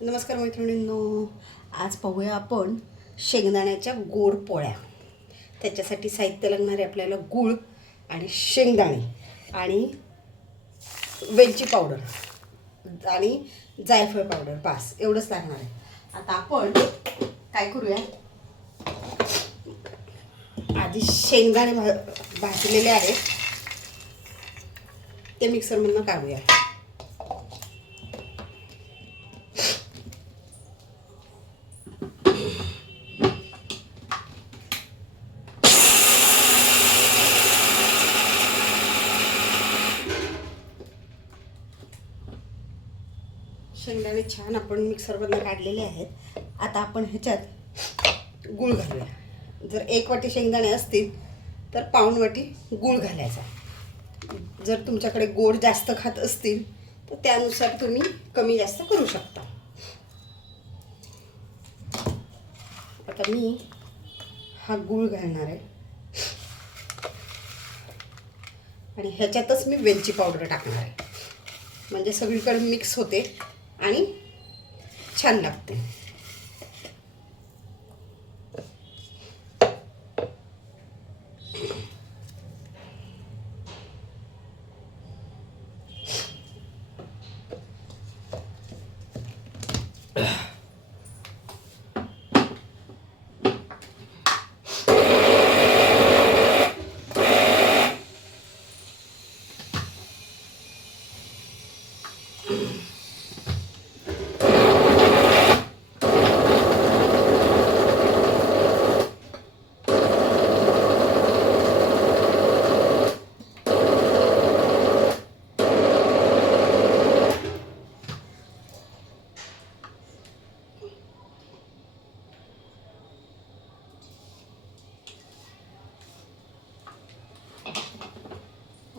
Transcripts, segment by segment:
नमस्कार मैत्रिणींनो आज पाहूया आपण शेंगदाण्याच्या गोड पोळ्या. त्याच्यासाठी साहित्य लागणारे आपल्याला गूळ आणि शेंगदाणे आणि वेलची पावडर आणि जायफळ पावडर पास एवढंच लागणार आहे. आता आपण काय करूया? आधी शेंगदाणे भा भाजलेले आहेत. ते मिक्सरमधनं काढूया. शेंगदाणे छान आपण मिक्सरमधनं काढलेले आहेत. आता आपण ह्याच्यात गूळ घालूया. जर एक वाटी शेंगदाणे असतील तर पाऊण वाटी गूळ घालायचा. जर तुमच्याकडे गोड जास्त खात असतील तर त्यानुसार तुम्ही कमी जास्त करू शकता. आता मी हा गूळ घालणार आहे. आणि ह्याच्यातच मी वेलची पावडर टाकणार आहे. म्हणजे सगळीकडे मिक्स होते. आणि छान लागते.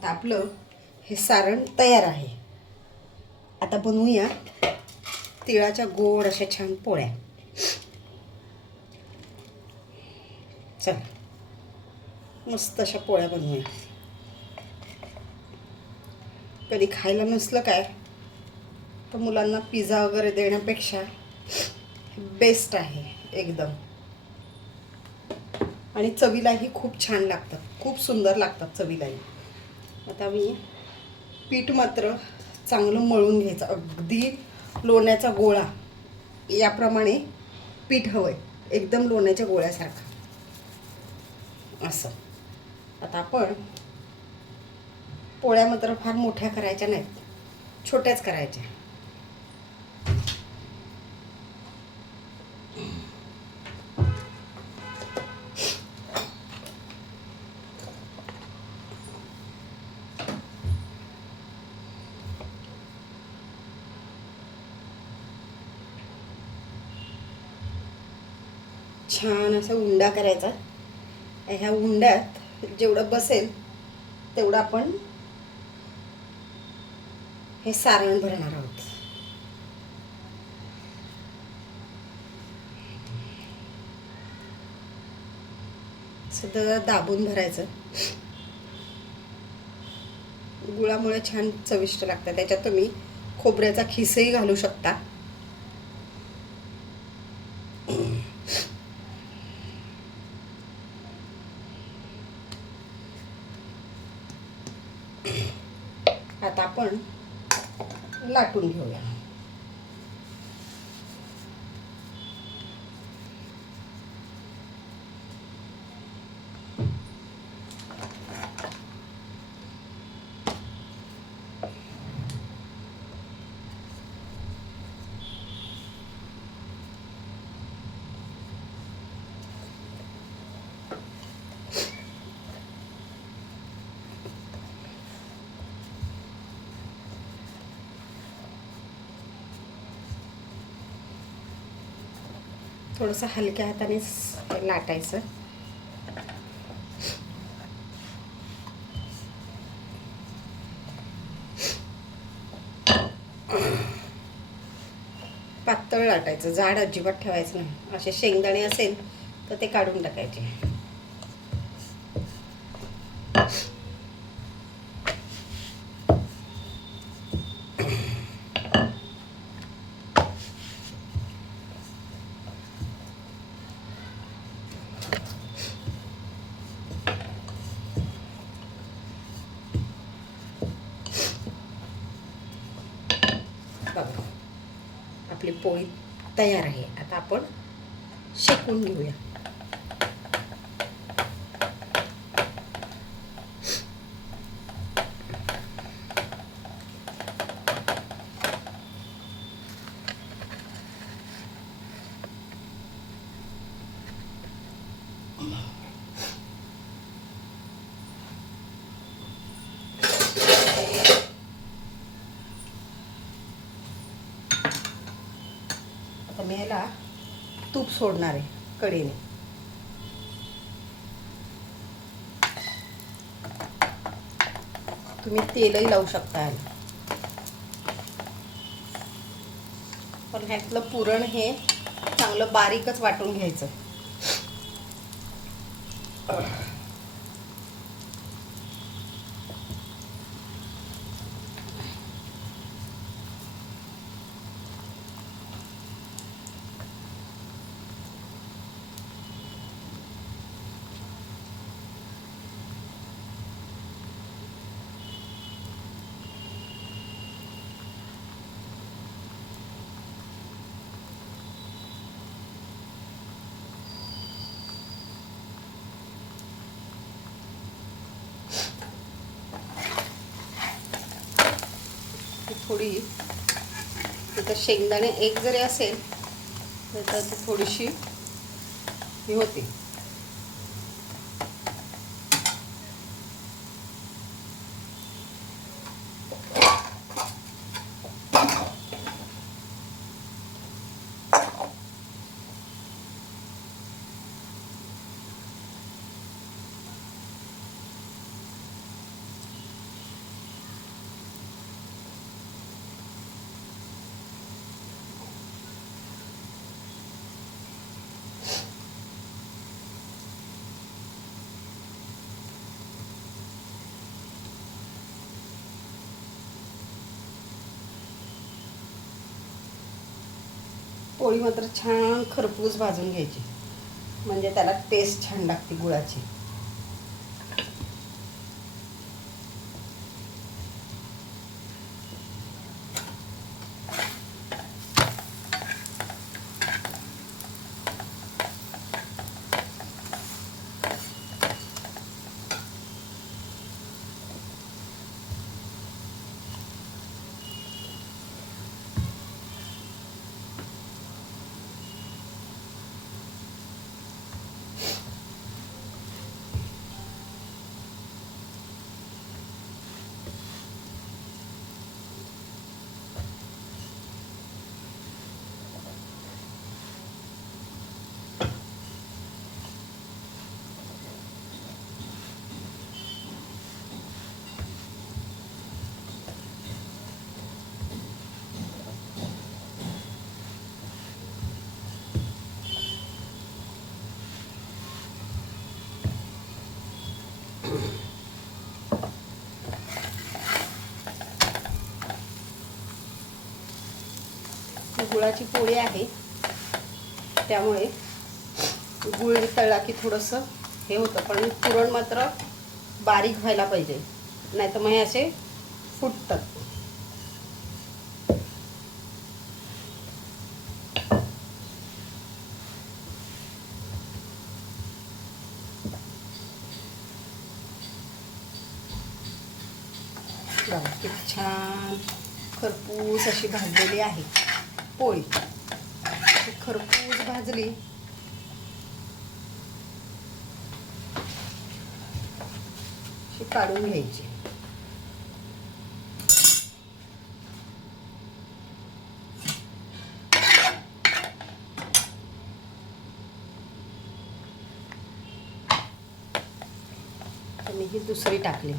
आता आपलं हे सारण तयार आहे. आता बनवूया तिळाच्या गोड अशा छान पोळ्या. चला. मस्त अशा पोळ्या बनवूया. कधी खायला नसलं काय तर मुलांना पिझ्झा वगैरे देण्यापेक्षा बेस्ट आहे एकदम. आणि चवीलाही खूप छान लागतात. खूप सुंदर लागतात चवीलाही. आता मी पीठ मात्र चांगलं मळून घ्यायचं. अगदी लोण्याचा गोळा. याप्रमाणे पीठ हवं आहे एकदम लोण्याच्या गोळ्यासारखं. असं. आता आपण पोळ्या मात्र फार मोठ्या करायच्या नाहीत. छोट्याच करायच्या. छान असा उंडा करायचा. ह्या उंड्यात जेवढं बसेल तेवढं आपण हे सारण भरणार आहोत. सध्या दाबून भरायचं. गुळामुळे छान चविष्ट लागतं. त्याच्यात तुम्ही खोबऱ्याचा खिसही घालू शकता. आता आपण लाटून घेऊया. थोडंसं हलक्या हाताने लाटायचं. पातळ लाटायचं. जाड अजिबात ठेवायचं नाही. असे शेंगदाणे असेल तर ते काढून टाकायचे. बघा. आपली पोळी तयार आहे. आता आपण शेकून घेऊया. आता मी तूप सोडणार आहे कढीने तुम्ही तेलही लावू शकता याला. पण ह्यातलं पुरण हे चांगलं बारीकच वाटून घ्यायचं. थोडी तिथं शेंगदाणे एक जरी असेल तर ती थोडीशी ही होती. पोळी मात्र छान खरपूस भाजून घ्यायची. म्हणजे त्याला टेस्ट छान लागते गुळाची. गुळाची पोळी आहे. त्यामुळे गुळ तळला की थोडंसं हे होतं. पण पुरण मात्र बारीक व्हायला पाहिजे. नाही तर मग हे असे फुटतात. किती छान खरपूस अशी भाजलेली आहे. पोळी. खरपूस भाजली. काढून घ्यायची. मी ही दुसरी टाकली.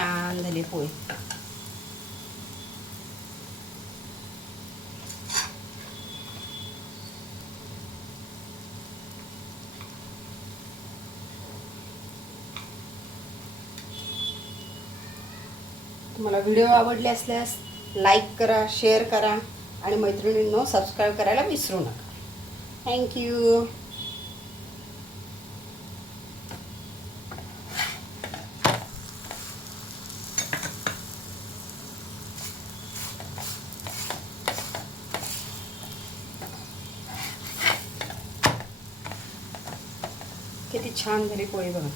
छान झाली पोळी तुम्हाला व्हिडिओ आवडले असल्यास लाईक करा शेअर करा आणि मैत्रिणींनो सबस्क्राईब करायला विसरू नका. थँक्यू किती छान झाली पोळी बघा.